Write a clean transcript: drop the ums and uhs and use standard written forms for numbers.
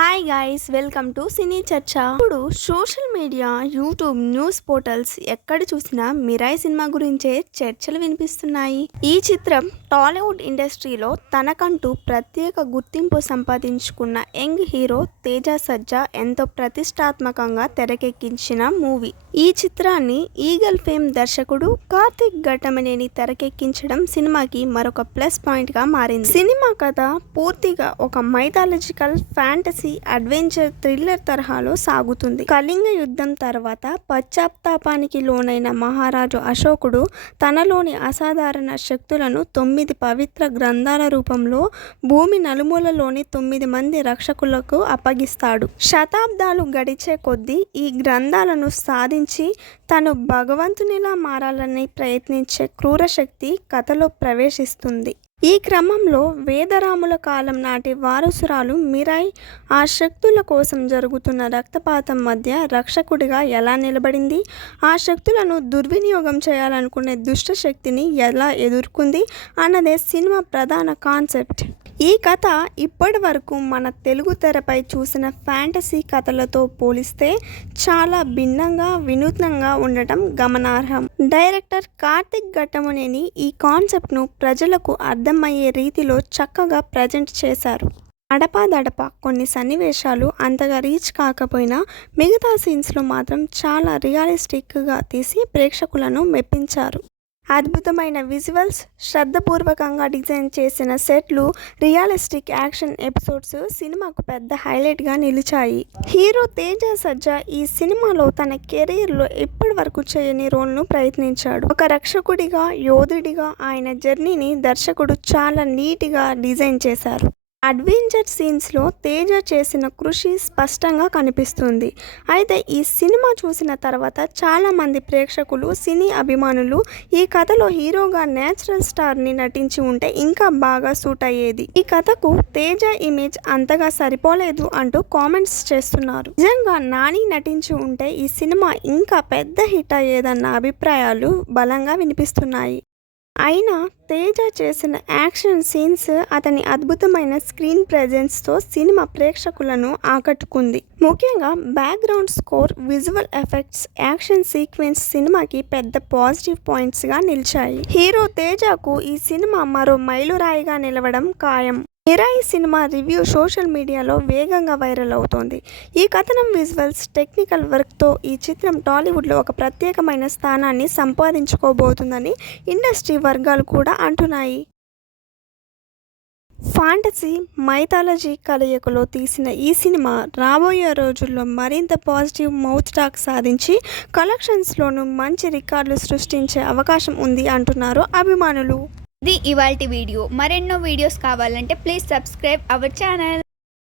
Hi guys, welcome to సినీ చర్చ. ఇప్పుడు social media, YouTube, news portals ఎక్కడ చూసినా మిరాయి సినిమా గురించే చర్చలు వినిపిస్తున్నాయి. ఈ చిత్రం టాలీవుడ్ ఇండస్ట్రీలో తనకంటూ ప్రత్యేక గుర్తింపు సంపాదించుకున్న యంగ్ హీరో తేజ సజ్జా ఎంతో ప్రతిష్టాత్మకంగా తెరకెక్కించిన మూవీ. ఈ చిత్రాన్ని ఈగల్ ఫేమ్ దర్శకుడు కార్తిక్ ఘట్టమనేని తెరకెక్కించడం సినిమాకి మరొక ప్లస్ పాయింట్ గా మారింది. సినిమా కథ పూర్తిగా ఒక మైథాలజికల్ ఫ్యాంటసీ అడ్వెంచర్ థ్రిల్లర్ తరహాలో సాగుతుంది. కళింగ యుద్ధం తర్వాత పశ్చాత్తాపానికి లోనైన మహారాజు అశోకుడు తనలోని అసాధారణ శక్తులను 9 పవిత్ర గ్రంథాల రూపంలో భూమి నలుమూలలోని 9 మంది రక్షకులకు అప్పగిస్తాడు. శతాబ్దాలు గడిచే కొద్దీ ఈ గ్రంథాలను సాధించి తను భగవంతునిలా మారాలని ప్రయత్నించే క్రూరశక్తి కథలో ప్రవేశిస్తుంది. ఈ క్రమంలో వేదరాముల కాలం నాటి వారసురాలు మిరాయ్ ఆ శక్తుల కోసం జరుగుతున్న రక్తపాతం మధ్య రక్షకుడిగా ఎలా నిలబడింది, ఆ శక్తులను దుర్వినియోగం చేయాలనుకునే దుష్ట శక్తిని ఎలా ఎదుర్కొంది అన్నదే సినిమా ప్రధాన కాన్సెప్ట్. ఈ కథ ఇప్పటి వరకు మన తెలుగు తెరపై చూసిన ఫ్యాంటసీ కథలతో పోలిస్తే చాలా భిన్నంగా, వినూత్నంగా ఉండటం గమనార్హం. డైరెక్టర్ కార్తిక్ ఘట్టమనేని ఈ కాన్సెప్ట్ను ప్రజలకు అర్థమయ్యే రీతిలో చక్కగా ప్రజెంట్ చేశారు. అడపాదడప కొన్ని సన్నివేశాలు అంతగా రీచ్ కాకపోయినా మిగతా సీన్స్లో మాత్రం చాలా రియలిస్టిక్గా తీసి ప్రేక్షకులను మెప్పించారు. అద్భుతమైన విజువల్స్, శ్రద్ధపూర్వకంగా డిజైన్ చేసిన సెట్లు, రియలిస్టిక్ యాక్షన్ ఎపిసోడ్స్ సినిమాకు పెద్ద హైలైట్గా నిలిచాయి. హీరో తేజ సజ్జా ఈ సినిమాలో తన కెరీర్లో ఇప్పటి వరకు చేయని రోల్ను ప్రయత్నించాడు. ఒక రక్షకుడిగా, యోధుడిగా ఆయన జర్నీని దర్శకుడు చాలా నీట్గా డిజైన్ చేశారు. అడ్వెంచర్ సీన్స్లో తేజ చేసిన కృషి స్పష్టంగా కనిపిస్తుంది. అయితే ఈ సినిమా చూసిన తర్వాత చాలామంది ప్రేక్షకులు, సినీ అభిమానులు ఈ కథలో హీరోగా నేచురల్ స్టార్ని నటించి ఉంటే ఇంకా బాగా సూట్ అయ్యేది, ఈ కథకు తేజ ఇమేజ్ అంతగా సరిపోలేదు అంటూ కామెంట్స్ చేస్తున్నారు. నిజంగా నాని నటించి ఉంటే ఈ సినిమా ఇంకా పెద్ద హిట్ అయ్యేదన్న అభిప్రాయాలు బలంగా వినిపిస్తున్నాయి. అయినా తేజ చేసిన యాక్షన్ సీన్స్, అతని అద్భుతమైన స్క్రీన్ ప్రెజెన్స్తో సినిమా ప్రేక్షకులను ఆకట్టుకుంది. ముఖ్యంగా background score, visual effects, action sequence సినిమాకి పెద్ద పాజిటివ్ పాయింట్స్గా నిలిచాయి. హీరో తేజకు ఈ సినిమా మరో మైలురాయిగా నిలవడం ఖాయం. మిరాయి సినిమా రివ్యూ సోషల్ మీడియాలో వేగంగా వైరల్ అవుతోంది. ఈ కథనం, విజువల్స్, టెక్నికల్ వర్క్తో ఈ చిత్రం టాలీవుడ్లో ఒక ప్రత్యేకమైన స్థానాన్ని సంపాదించుకోబోతుందని ఇండస్ట్రీ వర్గాలు కూడా అంటున్నాయి. ఫాంటసీ, మైథాలజీ కలయికలో తీసిన ఈ సినిమా రాబోయే రోజుల్లో మరింత పాజిటివ్ మౌత్ టాక్ సాధించి కలెక్షన్స్లోనూ మంచి రికార్డులు సృష్టించే అవకాశం ఉంది అంటున్నారు అభిమానులు. ఇది ఇవాల్టి వీడియో. మరెన్నో వీడియోస్ కావాలంటే ప్లీజ్ సబ్స్క్రైబ్ అవర్ ఛానల్.